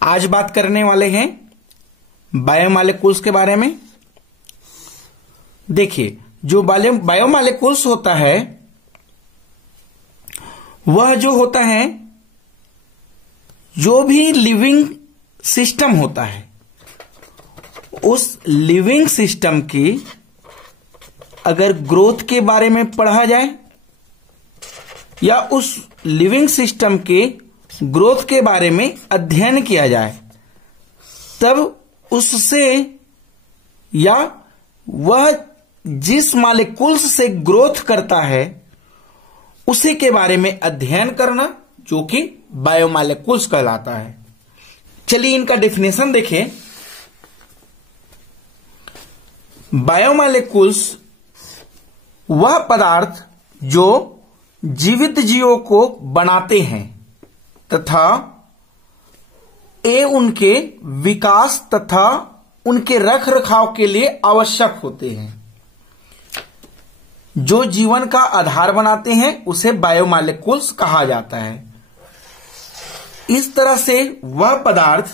आज बात करने वाले हैं बायोमॉलिक्यूल्स के बारे में। देखिए, जो बायोमॉलिक्यूल्स होता है वह जो होता है, जो भी लिविंग सिस्टम होता है, उस लिविंग सिस्टम की अगर ग्रोथ के बारे में पढ़ा जाए या उस लिविंग सिस्टम के ग्रोथ के बारे में अध्ययन किया जाए, तब उससे या वह जिस मॉलिक्यूल्स से ग्रोथ करता है उसी के बारे में अध्ययन करना, जो कि बायोमॉलिक्यूल्स कहलाता है। चलिए इनका डेफिनेशन देखें। बायोमॉलिक्यूल्स वह पदार्थ जो जीवित जीवों को बनाते हैं तथा उनके विकास तथा उनके रख रखाव के लिए आवश्यक होते हैं, जो जीवन का आधार बनाते हैं, उसे बायोमॉलिक्यूल्स कहा जाता है। इस तरह से वह पदार्थ,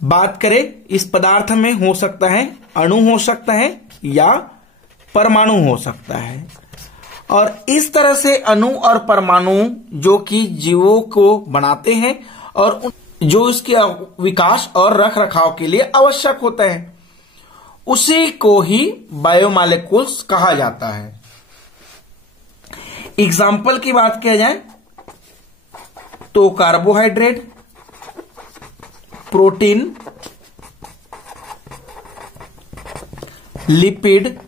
बात करें, इस पदार्थ में हो सकता है अणु हो सकता है या परमाणु हो सकता है, और इस तरह से अणु और परमाणु जो कि जीवों को बनाते हैं और जो इसके विकास और रख रखाव के लिए आवश्यक होता है, उसी को ही बायोमॉलिक्यूल्स कहा जाता है। एग्जाम्पल की बात किया जाए तो carbohydrate, protein, lipid,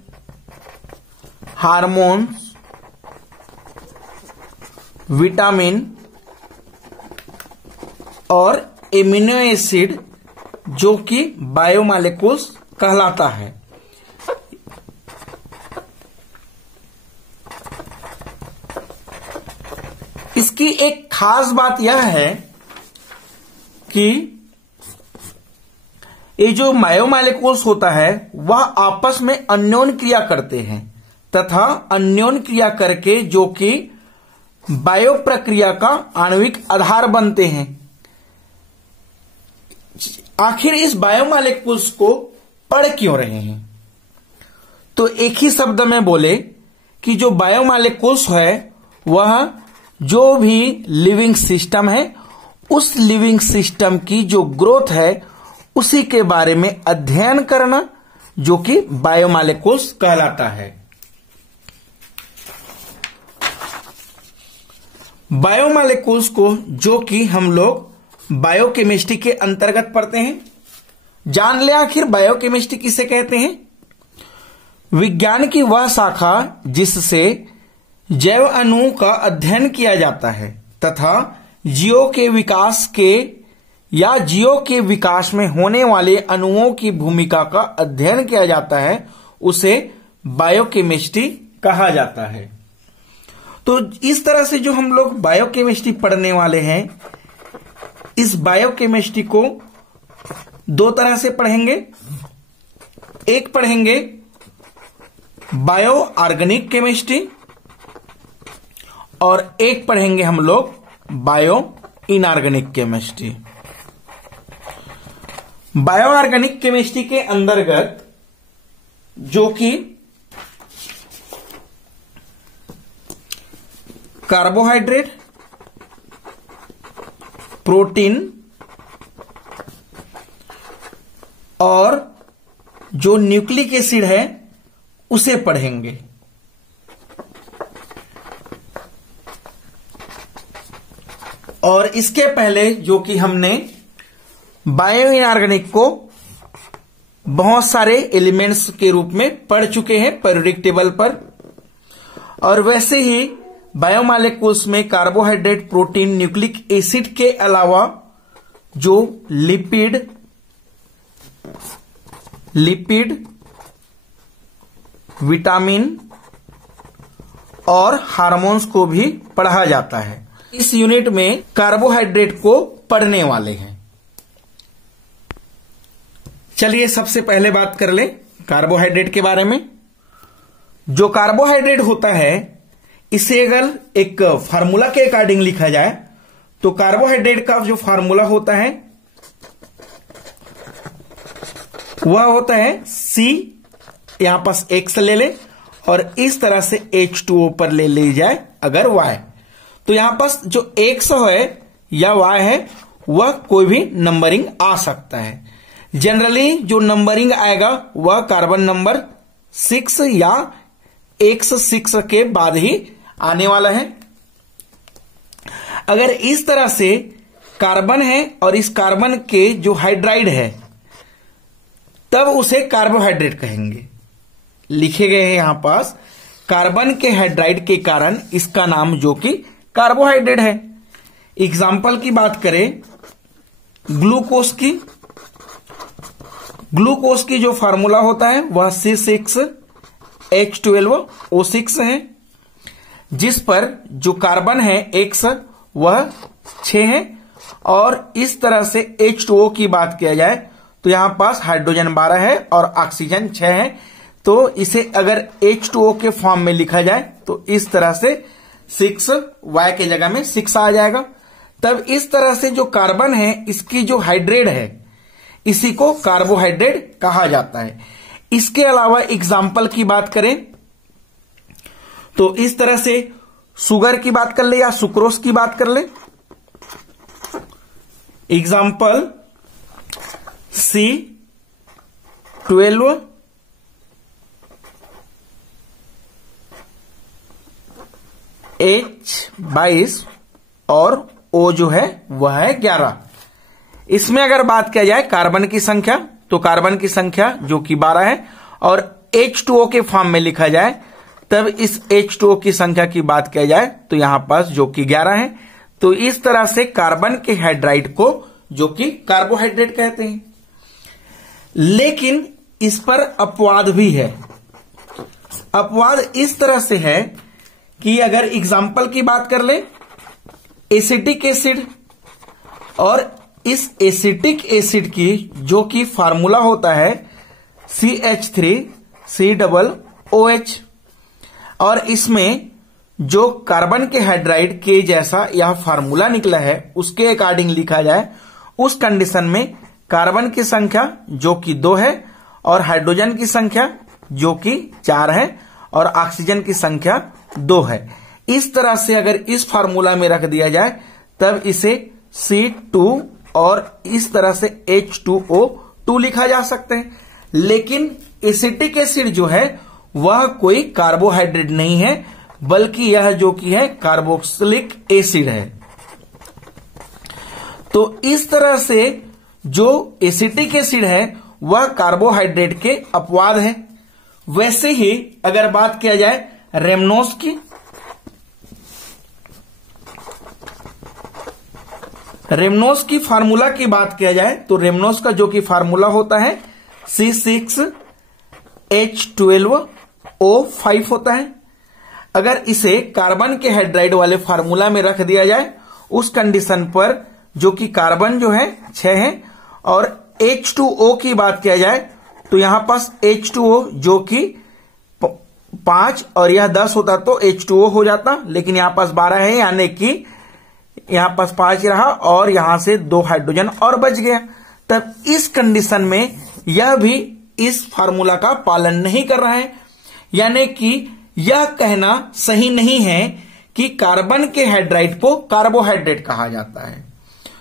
hormones, vitamin और एमिनो एसिड जो कि बायोमॉलिक्यूल्स कहलाता है। इसकी एक खास बात यह है कि ये जो बायोमॉलिक्यूल्स होता है वह आपस में अन्योन क्रिया करते हैं तथा अन्योन क्रिया करके जो कि बायो प्रक्रिया का आणविक आधार बनते हैं। आखिर इस बायोमॉलिक्यूल्स को पढ़ क्यों रहे हैं? तो एक ही शब्द में बोले कि जो बायोमॉलिक्यूल्स है वह जो भी लिविंग सिस्टम है, उस लिविंग सिस्टम की जो ग्रोथ है उसी के बारे में अध्ययन करना, जो कि बायोमॉलिक्यूल्स कहलाता है। बायोमॉलिक्यूल्स को जो कि हम लोग बायोकेमिस्ट्री के अंतर्गत पढ़ते हैं, जान ले आखिर बायोकेमिस्ट्री किसे कहते हैं। विज्ञान की वह शाखा जिससे जैव अणु का अध्ययन किया जाता है तथा जीवों के विकास के या जीवों के विकास में होने वाले अणुओं की भूमिका का अध्ययन किया जाता है, उसे बायोकेमिस्ट्री कहा जाता है। तो इस तरह से जो हम लोग बायोकेमिस्ट्री पढ़ने वाले हैं, इस बायोकेमिस्ट्री को दो तरह से पढ़ेंगे। एक पढ़ेंगे बायो ऑर्गेनिक केमिस्ट्री और एक पढ़ेंगे हम लोग bio inorganic chemistry. Bio organic chemistry के अंतर्गत जो कि कार्बोहाइड्रेट, प्रोटीन और जो न्यूक्लिक एसिड है उसे पढ़ेंगे। और इसके पहले जो कि हमने बायो इनऑर्गेनिक को बहुत सारे एलिमेंट्स के रूप में पढ़ चुके हैं पीरियोडिक टेबल पर, और वैसे ही बायोमॉलिक्यूल्स में कार्बोहाइड्रेट, प्रोटीन, न्यूक्लिक एसिड के अलावा जो लिपिड, विटामिन और हार्मोन्स को भी पढ़ा जाता है। इस यूनिट में कार्बोहाइड्रेट को पढ़ने वाले हैं। चलिए सबसे पहले बात कर ले कार्बोहाइड्रेट के बारे में। जो कार्बोहाइड्रेट होता है, इसे अगर एक फार्मूला के अकॉर्डिंग लिखा जाए तो कार्बोहाइड्रेट का जो फार्मूला होता है वह होता है C, यहां पास X ले ले और इस तरह से H2O पर ले ली जाए अगर Y, तो यहां पास जो X है या Y है वह कोई भी नंबरिंग आ सकता है। जनरली जो नंबरिंग आएगा वह कार्बन नंबर 6 या X6 के बाद ही आने वाला है। अगर इस तरह से कार्बन है और इस कार्बन के जो हाइड्राइड है तब उसे कार्बोहाइड्रेट कहेंगे। लिखे गए हैं यहां पास कार्बन के हाइड्राइड के कारण इसका नाम जो कि कार्बोहाइड्रेट है। एग्जाम्पल की बात करें ग्लूकोज की जो फार्मूला होता है वह C6H12O6 है, जिस पर जो कार्बन है X वह 6 है और इस तरह से H2O की बात किया जाए तो यहां पास हाइड्रोजन 12 है और ऑक्सीजन 6 है, तो इसे अगर H2O के फॉर्म में लिखा जाए तो इस तरह से 6 Y के जगह में 6 आ जाएगा। तब इस तरह से जो कार्बन है इसकी जो हाइड्रेट है इसी को कार्बोहाइड्रेट कहा जाता है। इसके अलावा एग्जाम्पल की बात करें तो इस तरह से शुगर की बात कर ले या सुक्रोज की बात कर ले। एग्जाम्पल C12H22 और O जो है वह है 11। इसमें अगर बात किया जाए कार्बन की संख्या तो कार्बन की संख्या जो कि 12 है और H2O के फॉर्म में लिखा जाए तब इस H2O की संख्या की बात किया जाए तो यहां पास जो कि 11 है। तो इस तरह से कार्बन के हाइड्राइड को जो कि कार्बोहाइड्रेट कहते हैं। लेकिन इस पर अपवाद भी है। अपवाद इस तरह से है कि अगर एग्जाम्पल की बात कर ले एसिटिक एसिड, और इस एसिटिक एसिड की जो कि फार्मूला होता है CH3COOH, और इसमें जो कार्बन के हाइड्राइड के जैसा यह फार्मूला निकला है उसके अकॉर्डिंग लिखा जाए, उस कंडीशन में कार्बन की संख्या जो कि 2 है और हाइड्रोजन की संख्या जो कि 4 है और ऑक्सीजन की संख्या 2 है। इस तरह से अगर इस फार्मूला में रख दिया जाए तब इसे C2 और इस तरह से H2O2 लिखा जा सकते हैं। लेकिन एसिटिक एसिड जो है वह कोई कार्बोहाइड्रेट नहीं है, बल्कि यह जो कि है कार्बोक्सिलिक एसिड है। तो इस तरह से जो एसिटिक एसिड है वह कार्बोहाइड्रेट के अपवाद है। वैसे ही अगर बात किया जाए रेमनोस की, रेमनोस की फार्मूला की बात किया जाए तो रेमनोस का जो कि फार्मूला होता है C6H12O5 होता है। अगर इसे कार्बन के हाइड्राइड वाले फार्मूला में रख दिया जाए उस कंडीशन पर जो कि कार्बन जो है 6 है और H2O की बात किया जाए तो यहां पास H2O जो कि 5 और यह 10 होता तो H2O हो जाता, लेकिन यहां पास 12 है यानी कि यहां पास 5 रहा और यहां से 2 हाइड्रोजन और बच गया। तब इस कंडीशन में यह भी इस फार्मूला का पालन नहीं कर रहा है, यानी कि यह कहना सही नहीं है कि कार्बन के हाइड्राइड को कार्बोहाइड्रेट कहा जाता है,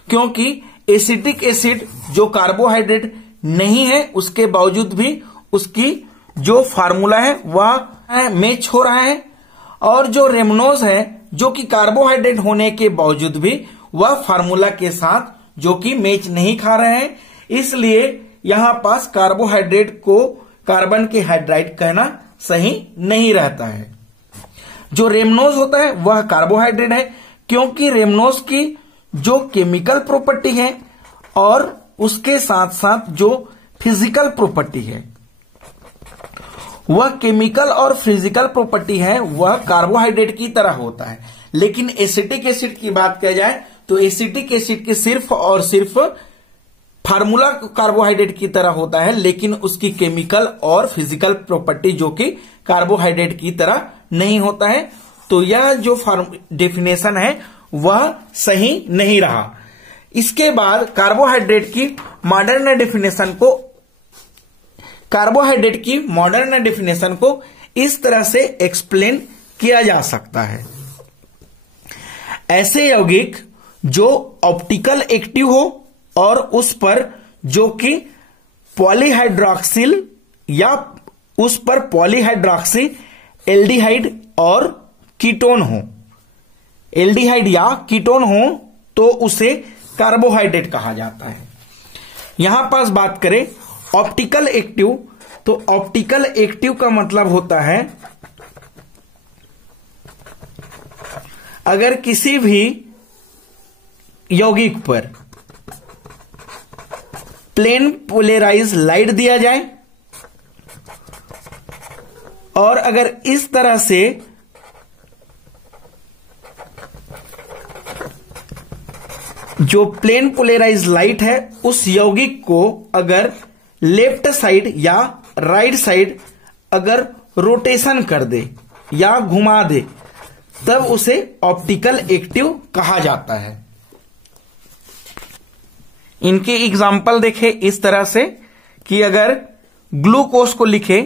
क्योंकि एसिटिक एसिड जो कार्बोहाइड्रेट नहीं है उसके बावजूद भी उसकी जो फार्मूला है वह मैच हो रहा है, और जो रेमनोज है जो कि कार्बोहाइड्रेट होने के बावजूद भी वह फार्मूला के साथ जो कि मैच नहीं खा रहे हैं। इसलिए यहां पास कार्बोहाइड्रेट को कार्बन के हाइड्राइड कहना सही नहीं रहता है। जो रेमनोज होता है वह कार्बोहाइड्रेट है, क्योंकि रेमनोज की जो केमिकल प्रॉपर्टी है और उसके साथ साथ जो फिजिकल प्रॉपर्टी है, वह केमिकल और फिजिकल प्रॉपर्टी है वह कार्बोहाइड्रेट की तरह होता है। लेकिन एसिटिक एसिड की बात किया जाए तो एसिटिक एसिड के सिर्फ और सिर्फ फार्मूला कार्बोहाइड्रेट की तरह होता है, लेकिन उसकी केमिकल और फिजिकल प्रॉपर्टी जो कि कार्बोहाइड्रेट की तरह नहीं होता है। तो यह जो डेफिनेशन है वह सही नहीं रहा। इसके बाद कार्बोहाइड्रेट की मॉडर्न डेफिनेशन को कार्बोहाइड्रेट की मॉडर्न डेफिनेशन को इस तरह से एक्सप्लेन किया जा सकता है। ऐसे यौगिक जो ऑप्टिकल एक्टिव हो और उस पर जो कि पॉलीहाइड्रोक्सिल या उस पर पॉलीहाइड्रोक्सी एल्डिहाइड और कीटोन हो, एल्डिहाइड या कीटोन हो तो उसे कार्बोहाइड्रेट कहा जाता है। यहां पास बात करें ऑप्टिकल एक्टिव, तो ऑप्टिकल एक्टिव का मतलब होता है अगर किसी भी यौगिक पर प्लेन पोलराइज लाइट दिया जाए और अगर इस तरह से जो प्लेन पोलराइज लाइट है उस यौगिक को अगर लेफ्ट साइड या राइट साइड अगर रोटेशन कर दे या घुमा दे तब उसे ऑप्टिकल एक्टिव कहा जाता है। इनके एग्जाम्पल देखें इस तरह से कि अगर ग्लूकोज को लिखे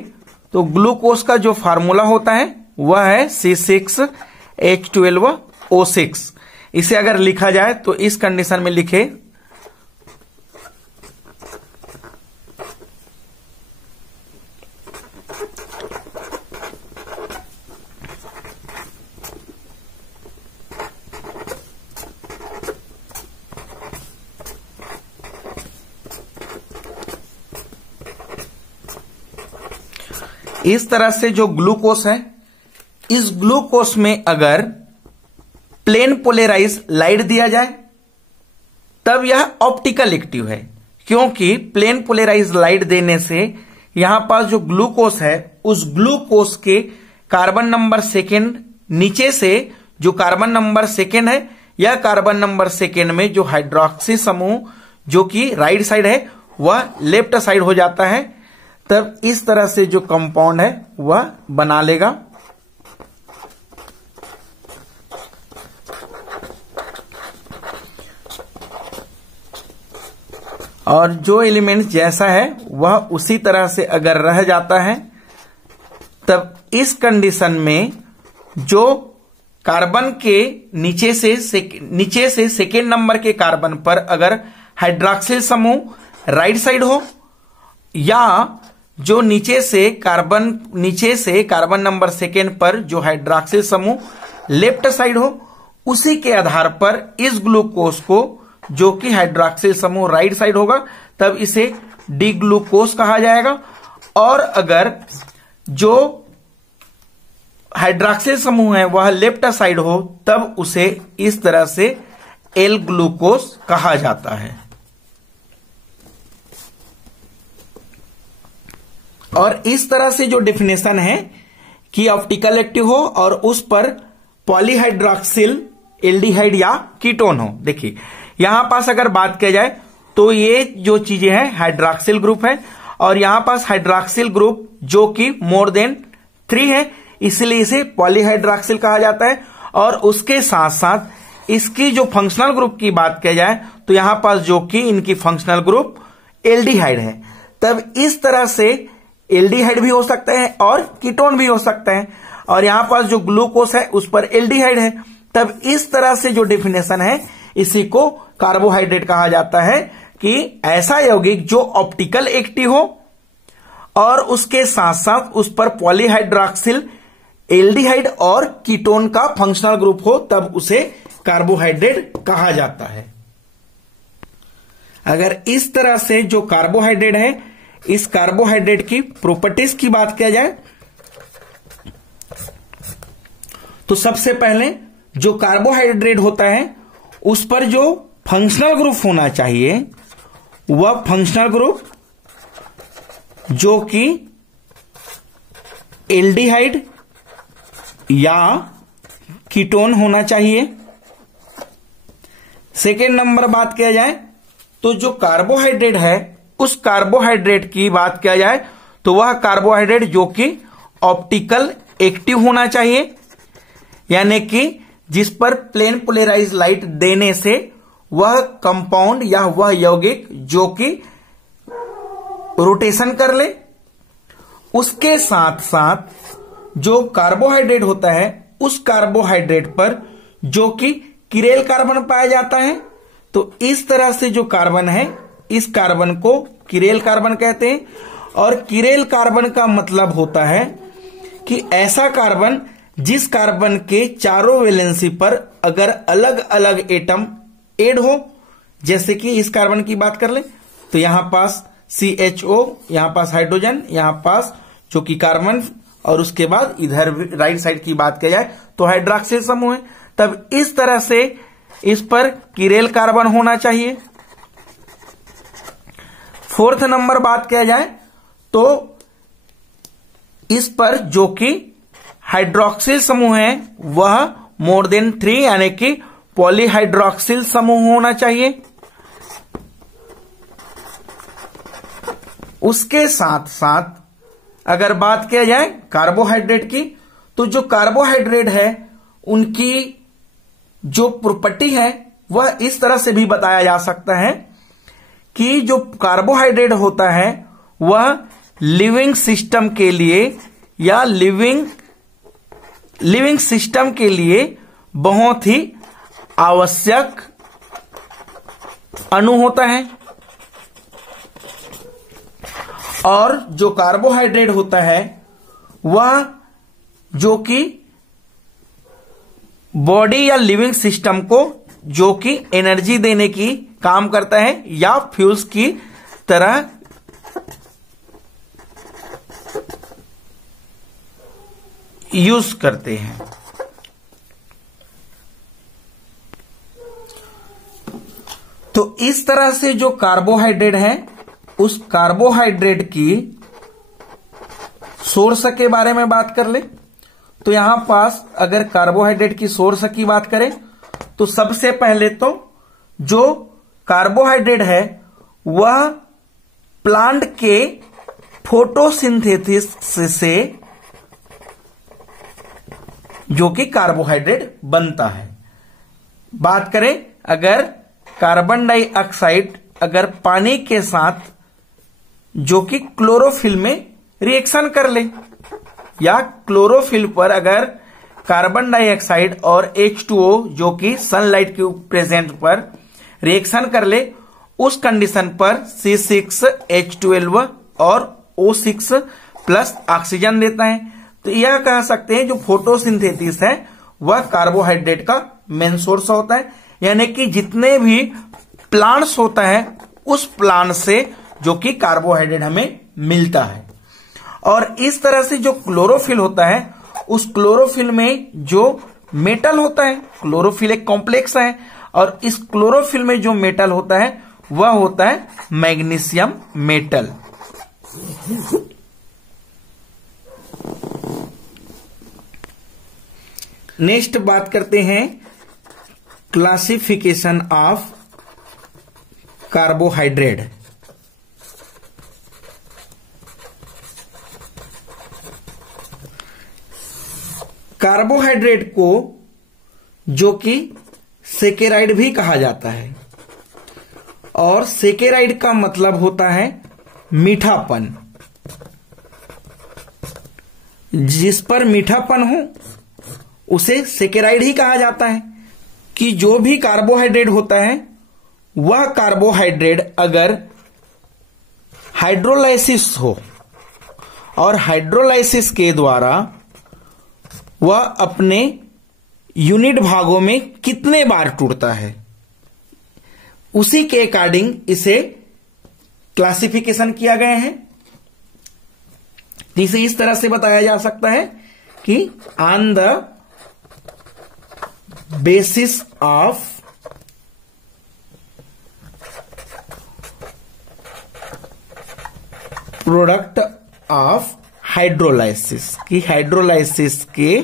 तो ग्लूकोज का जो फार्मूला होता है वह है C6H12O6। इसे अगर लिखा जाए तो इस कंडीशन में लिखे इस तरह से जो ग्लूकोज है, इस ग्लूकोज में अगर प्लेन पोलराइज लाइट दिया जाए तब यह ऑप्टिकल एक्टिव है, क्योंकि प्लेन पोलराइज लाइट देने से यहां पास जो ग्लूकोज है उस ग्लूकोज के कार्बन नंबर सेकेंड नीचे से जो कार्बन नंबर सेकेंड है या कार्बन नंबर सेकेंड में जो हाइड्रोक्सी समूह जो कि राइट साइड है वह लेफ्ट साइड हो जाता है। तब इस तरह से जो कंपाउंड है वह बना लेगा। और जो एलिमेंट जैसा है वह उसी तरह से अगर रह जाता है तब इस कंडीशन में जो कार्बन के नीचे से सेकेंड नंबर के कार्बन पर अगर हाइड्रोक्सिल समूह राइट साइड हो या जो नीचे से कार्बन नंबर सेकेंड पर जो हाइड्रोक्सिल समूह लेफ्ट साइड हो, उसी के आधार पर इस ग्लूकोज को जो कि हाइड्रोक्सिल समूह राइट साइड होगा तब इसे डी ग्लूकोज कहा जाएगा। और अगर जो हाइड्रोक्सिल समूह है वह लेफ्ट साइड हो तब उसे इस तरह से एल ग्लूकोज कहा जाता है। और इस तरह से जो डेफिनेशन है कि ऑप्टिकल एक्टिव हो और उस पर पॉलीहाइड्रोक्सिल एल्डिहाइड या कीटोन हो। देखिए यहां पास अगर बात किया जाए तो ये जो चीजें हैं हाइड्रोक्सिल ग्रुप है और यहां पास हाइड्रोक्सिल ग्रुप जो कि मोर देन 3 है, इसलिए इसे पॉलीहाइड्रोक्सिल कहा जाता है। और उसके साथ साथ इसकी जो फंक्शनल ग्रुप की बात किया जाए तो यहां पास जो कि इनकी फंक्शनल ग्रुप एल्डिहाइड है, तब इस तरह से एल्डिहाइड भी हो सकता है और कीटोन भी हो सकता है। और यहां पास जो ग्लूकोज है उस पर एल्डिहाइड है, तब इस तरह से जो डेफिनेशन है इसी को कार्बोहाइड्रेट कहा जाता है कि ऐसा यौगिक जो ऑप्टिकल एक्टिव हो और उसके साथ साथ उस पर पॉलीहाइड्रोक्सिल एल्डिहाइड और कीटोन का फंक्शनल ग्रुप हो तब उसे कार्बोहाइड्रेट कहा जाता है। अगर इस तरह से जो कार्बोहाइड्रेट है, इस कार्बोहाइड्रेट की प्रॉपर्टीज की बात किया जाए तो सबसे पहले जो कार्बोहाइड्रेट होता है उस पर जो फंक्शनल ग्रुप होना चाहिए वह फंक्शनल ग्रुप जो कि एल्डिहाइड या कीटोन होना चाहिए। सेकेंड नंबर बात किया जाए तो जो कार्बोहाइड्रेट है उस कार्बोहाइड्रेट की बात किया जाए तो वह कार्बोहाइड्रेट जो कि ऑप्टिकल एक्टिव होना चाहिए, यानी कि जिस पर प्लेन पोलराइज लाइट देने से वह कंपाउंड या वह यौगिक जो कि रोटेशन कर ले उसके साथ साथ जो कार्बोहाइड्रेट होता है उस कार्बोहाइड्रेट पर जो कि किरेल कार्बन पाया जाता है, तो इस तरह से जो कार्बन है इस कार्बन को किरेल कार्बन कहते हैं। और किरेल कार्बन का मतलब होता है कि ऐसा कार्बन जिस कार्बन के चारों वैलेंसी पर अगर अलग अलग एटम ऐड हो, जैसे कि इस कार्बन की बात कर ले तो यहां पास CHO, यहां पास हाइड्रोजन, यहां पास जो कि कार्बन, और उसके बाद इधर राइट साइड की बात की जाए तो हाइड्रॉक्सिल समूह है, तब इस तरह से इस पर किरेल कार्बन होना चाहिए। फोर्थ नंबर बात किया जाए तो इस पर जो कि हाइड्रॉक्सिल समूह है वह मोर देन 3 यानी कि पॉलीहाइड्रॉक्सिल समूह होना चाहिए। उसके साथ साथ अगर बात किया जाए कार्बोहाइड्रेट की, तो जो कार्बोहाइड्रेट है उनकी जो प्रॉपर्टी है वह इस तरह से भी बताया जा सकता है कि जो कार्बोहाइड्रेट होता है वह लिविंग सिस्टम के लिए या लिविंग सिस्टम के लिए बहुत ही आवश्यक अणु होता है। और जो कार्बोहाइड्रेट होता है वह जो कि बॉडी या लिविंग सिस्टम को जो कि एनर्जी देने की काम करता है या फ्यूल्स की तरह यूज करते हैं। तो इस तरह से जो कार्बोहाइड्रेट है उस कार्बोहाइड्रेट की सोर्स के बारे में बात कर ले तो यहां पास अगर कार्बोहाइड्रेट की सोर्स की बात करें तो सबसे पहले तो जो कार्बोहाइड्रेट है वह प्लांट के फोटोसिंथेसिस से जो कि कार्बोहाइड्रेट बनता है। बात करें अगर कार्बन डाइऑक्साइड अगर पानी के साथ जो कि क्लोरोफिल में रिएक्शन कर ले या क्लोरोफिल पर अगर कार्बन डाइऑक्साइड और H2O जो कि सनलाइट के प्रेजेंट पर रिएक्शन कर ले, उस कंडीशन पर C6H12 और O6 प्लस ऑक्सीजन देता है। तो यह कह सकते हैं जो फोटोसिंथेसिस है वह कार्बोहाइड्रेट का मेन सोर्स होता है, यानी कि जितने भी प्लांट्स होता है उस प्लांट से जो कि कार्बोहाइड्रेट हमें मिलता है। और इस तरह से जो क्लोरोफिल होता है उस क्लोरोफिल में जो मेटल होता है, क्लोरोफिल एक कॉम्प्लेक्स है और इस क्लोरोफिल में जो मेटल होता है वह होता है मैग्नीशियम मेटल। नेक्स्ट बात करते हैं क्लासिफिकेशन ऑफ कार्बोहाइड्रेट। कार्बोहाइड्रेट को जो कि सेकेराइड भी कहा जाता है और सेकेराइड का मतलब होता है मीठापन। जिस पर मीठापन हो उसे सेकेराइड ही कहा जाता है। कि जो भी कार्बोहाइड्रेट होता है वह कार्बोहाइड्रेट अगर हाइड्रोलाइसिस हो और हाइड्रोलाइसिस के द्वारा वह अपने यूनिट भागों में कितने बार टूटता है, उसी के अकॉर्डिंग इसे क्लासिफिकेशन किया गया है। इसे इस तरह से बताया जा सकता है कि on the basis of product of hydrolysis, कि हाइड्रोलाइसिस के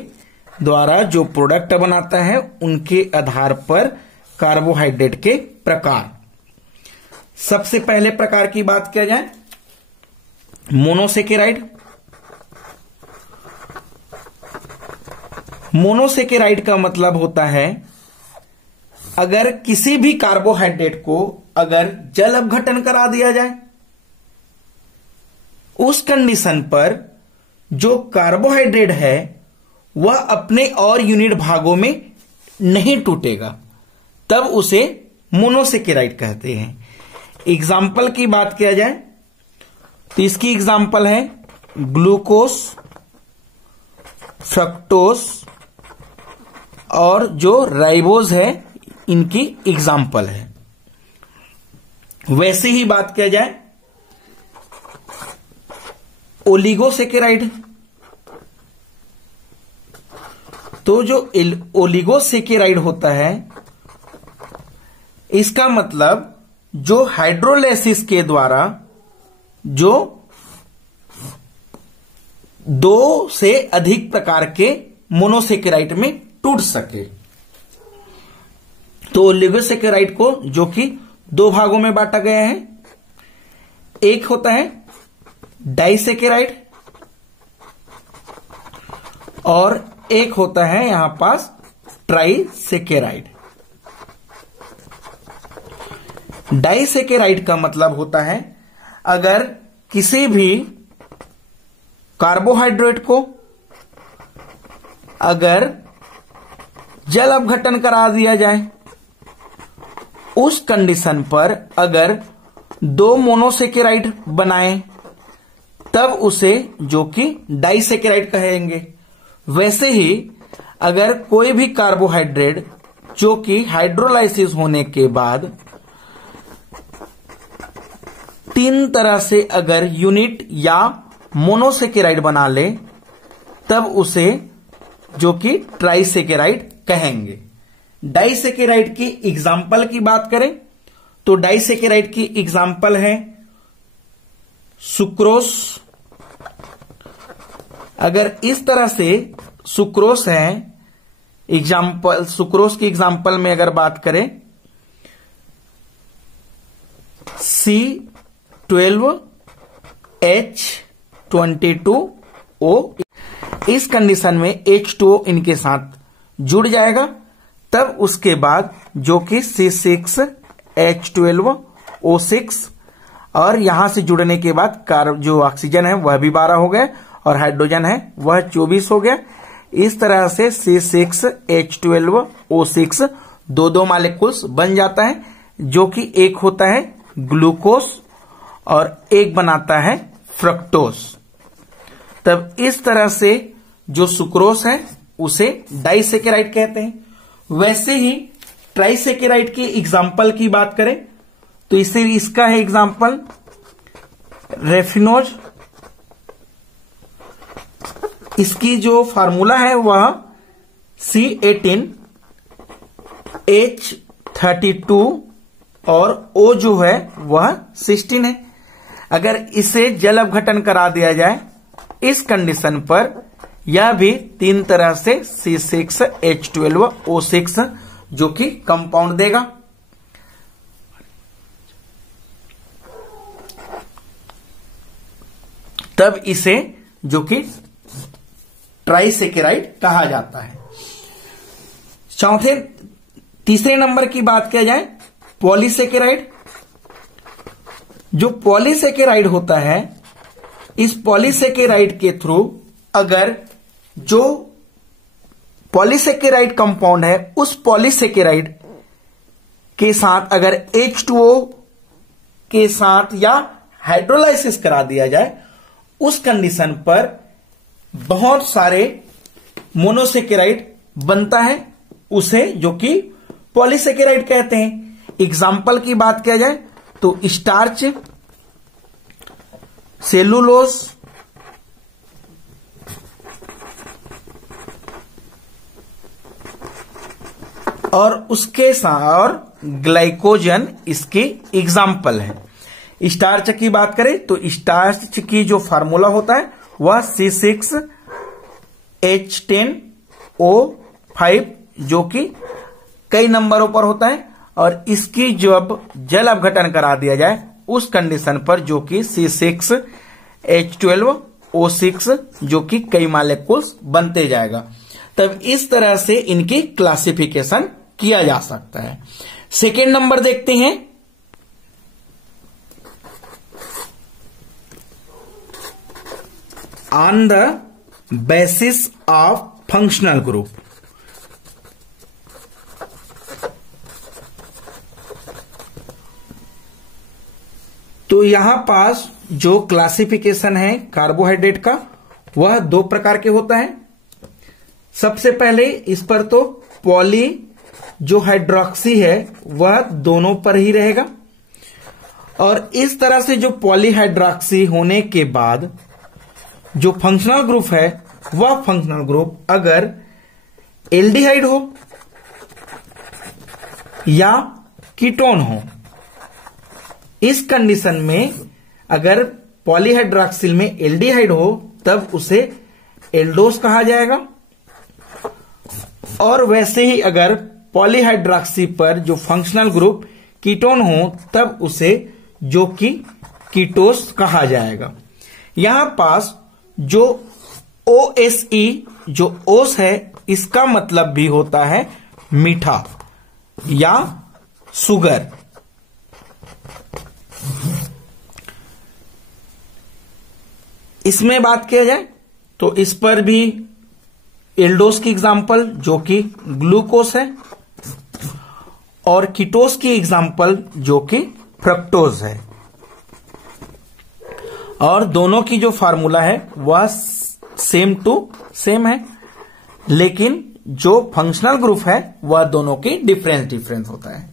द्वारा जो प्रोडक्ट बनाता है उनके आधार पर कार्बोहाइड्रेट के प्रकार। सबसे पहले प्रकार की बात किया जाए मोनोसेकेराइड। मोनोसेकेराइड का मतलब होता है अगर किसी भी कार्बोहाइड्रेट को अगर जल अपघटन करा दिया जाए उस कंडीशन पर जो कार्बोहाइड्रेट है वह अपने और यूनिट भागों में नहीं टूटेगा, तब उसे मोनोसेकेराइड कहते हैं। एग्जाम्पल की बात किया जाए तो इसकी एग्जाम्पल है ग्लूकोस, फ्रक्टोस और जो राइबोज है इनकी एग्जाम्पल है। वैसे ही बात किया जाए ओलिगोसेकेराइड, तो जो ओलिगोसेकेराइड होता है इसका मतलब जो हाइड्रोलाइसिस के द्वारा जो 2 से अधिक प्रकार के मोनोसेकेराइड में टूट सके। तो ओलिगोसेकेराइड को जो कि 2 भागों में बांटा गया है, एक होता है डाइसेकेराइड और एक होता है यहां पास ट्राइसेकेराइड। डाइसेकेराइड का मतलब होता है अगर किसी भी कार्बोहाइड्रेट को अगर जल अपघटन करा दिया जाए, उस कंडीशन पर अगर 2 मोनोसेकेराइड बनाए तब उसे जो कि डाइसेकेराइड कहेंगे। वैसे ही अगर कोई भी कार्बोहाइड्रेट जो कि हाइड्रोलाइसिस होने के बाद 3 तरह से अगर यूनिट या मोनोसेकेराइड बना ले तब उसे जो कि ट्राइसेकेराइड कहेंगे। डाइसेकेराइड की एग्जाम्पल की बात करें तो डाइसेकेराइड की एग्जाम्पल है सुक्रोस। अगर इस तरह से सुक्रोस है, एग्जाम्पल सुक्रोस की एग्जाम्पल में अगर बात करें C12H22O, इस कंडीशन में H2O इनके साथ जुड़ जाएगा, तब उसके बाद जो कि C6H12O6 और यहां से जुड़ने के बाद जो ऑक्सीजन है वह भी 12 हो गया और हाइड्रोजन है वह 24 हो गया। इस तरह से C6H12O6 2 मॉलिक्यूल्स बन जाता है, जो कि एक होता है ग्लूकोस और एक बनाता है फ्रक्टोस। तब इस तरह से जो सुक्रोस है उसे डाइसेकेराइड कहते हैं। वैसे ही ट्राइसेकेराइड की एग्जाम्पल की बात करें तो इसका है एग्जाम्पल रेफिनोज। इसकी जो फार्मूला है वह C18H32 और O जो है वह 16 है। अगर इसे जल अपघटन करा दिया जाए इस कंडीशन पर यह भी 3 तरह से C6H12O6 जो कि कंपाउंड देगा। तब इसे जो कि ट्राइसेकेराइड कहा जाता है। तीसरे नंबर की बात किया जाए पॉलीसेकेराइड। जो पॉलीसेकेराइड होता है, इस पॉलीसेकेराइड के थ्रू अगर जो पॉलीसेकेराइड कंपाउंड है उस पॉलीसेकेराइड के साथ अगर H2O के साथ या हाइड्रोलाइसिस करा दिया जाए, उस कंडीशन पर बहुत सारे मोनोसेकेराइड बनता है, उसे जो कि पॉलीसेकेराइड कहते हैं। एग्जाम्पल की बात किया जाए तो स्टार्च, सेलुलोज, और उसके साथ और ग्लाइकोजन इसकी एग्जाम्पल है। स्टार्च की बात करें तो स्टार्च की जो फार्मूला होता है वह C6H10O5 जो कि कई नंबरों पर होता है, और इसकी जब जल अपघटन करा दिया जाए उस कंडीशन पर जो कि C6H12O6 जो कि कई मॉलिक्यूल्स बनते जाएगा। तब इस तरह से इनकी क्लासिफिकेशन किया जा सकता है। सेकेंड नंबर देखते हैं on the basis of functional group. तो यहां पास जो क्लासिफिकेशन है कार्बोहाइड्रेट का वह दो प्रकार के होता है। सबसे पहले इस पर तो पॉली जो हाइड्रोक्सी है वह दोनों पर ही रहेगा, और इस तरह से जो पॉलीहाइड्रोक्सी होने के बाद जो फंक्शनल ग्रुप है वह फंक्शनल ग्रुप अगर एल्डिहाइड हो या कीटोन हो, इस कंडीशन में अगर पॉलीहाइड्रोक्सिल में एल्डिहाइड हो तब उसे एल्डोस कहा जाएगा, और वैसे ही अगर पॉलीहाइड्रोक्सी पर जो फंक्शनल ग्रुप कीटोन हो तब उसे जो कि कीटोस कहा जाएगा। यहां पास जो OSE जो ओस है इसका मतलब भी होता है मीठा या सुगर। इसमें बात किया जाए तो इस पर भी एल्डोस की एग्जाम्पल जो कि ग्लूकोस है, और कीटोस की एग्जाम्पल जो कि फ्रक्टोज है, और दोनों की जो फार्मूला है वह सेम टू सेम है, लेकिन जो फंक्शनल ग्रुप है वह दोनों की डिफरेंस होता है।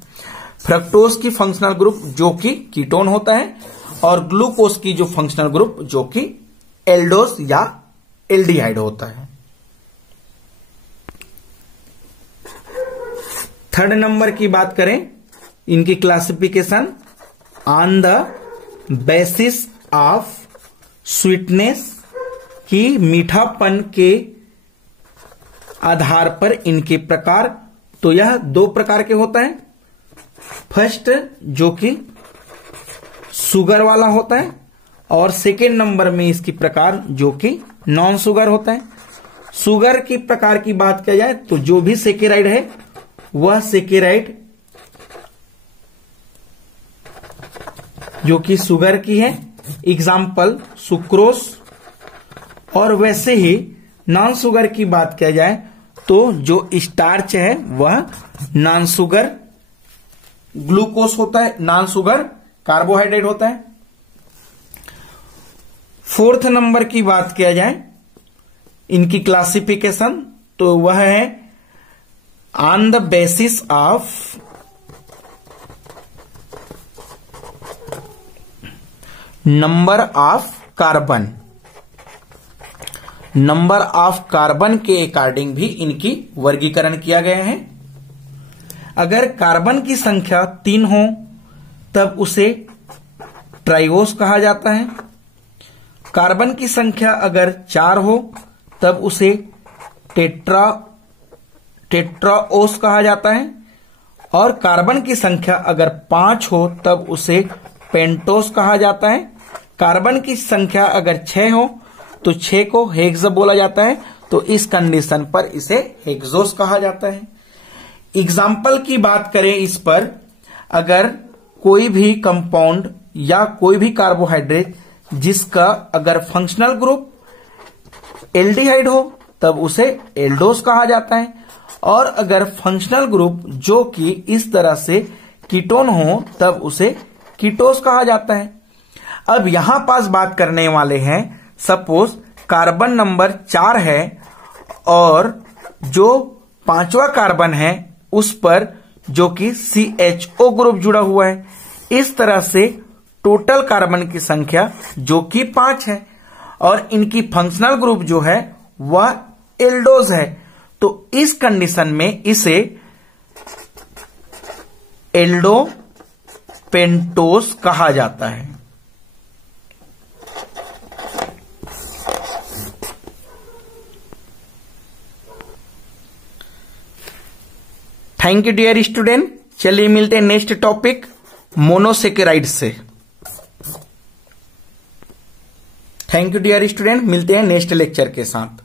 फ्रक्टोज की फंक्शनल ग्रुप जो कि कीटोन होता है, और ग्लूकोज की जो फंक्शनल ग्रुप जो कि एल्डोस या एल्डिहाइड होता है। थर्ड नंबर की बात करें, इनकी classification on the basis of sweetness की मीठापन के आधार पर इनके प्रकार। तो यह दो प्रकार के होता है। फर्स्ट जो कि शुगर वाला होता है, और सेकेंड नंबर में इसकी प्रकार जो कि नॉन शुगर होता है। शुगर की प्रकार की बात किया जाए तो जो भी सेकेराइड है वह सेकेराइड जो कि शुगर की है, एग्जाम्पल सुक्रोस। और वैसे ही नॉन शुगर की बात किया जाए तो जो स्टार्च है वह नॉन शुगर ग्लूकोस होता है, नॉन शुगर कार्बोहाइड्रेट होता है। फोर्थ नंबर की बात किया जाए इनकी क्लासिफिकेशन तो वह है on the basis of number of carbon. Number of carbon के अकॉर्डिंग भी इनकी वर्गीकरण किया गया है। अगर कार्बन की संख्या 3 हो तब उसे ट्राइओस कहा जाता है। कार्बन की संख्या अगर 4 हो तब उसे टेट्राओस कहा जाता है, और कार्बन की संख्या अगर 5 हो तब उसे पेंटोस कहा जाता है। कार्बन की संख्या अगर 6 हो तो 6 को हेक्स बोला जाता है, तो इस कंडीशन पर इसे हेक्सोस कहा जाता है। एग्जाम्पल की बात करें इस पर, अगर कोई भी कंपाउंड या कोई भी कार्बोहाइड्रेट जिसका अगर फंक्शनल ग्रुप एल्डिहाइड हो तब उसे एल्डोस कहा जाता है, और अगर फंक्शनल ग्रुप जो कि इस तरह से कीटोन हो तब उसे कीटोस कहा जाता है। अब यहां पास बात करने वाले हैं, सपोज कार्बन नंबर 4 है और जो 5वां कार्बन है उस पर जो कि CHO ग्रुप जुड़ा हुआ है। इस तरह से टोटल कार्बन की संख्या जो कि 5 है, और इनकी फंक्शनल ग्रुप जो है वह एल्डोज है। तो इस कंडीशन में इसे एल्डो पेंटोस कहा जाता है। Thank you dear student. चलिए मिलते हैं नेक्स्ट टॉपिक मोनोसेकेराइड से। थैंक यू डियर स्टूडेंट, मिलते हैं नेक्स्ट लेक्चर के साथ।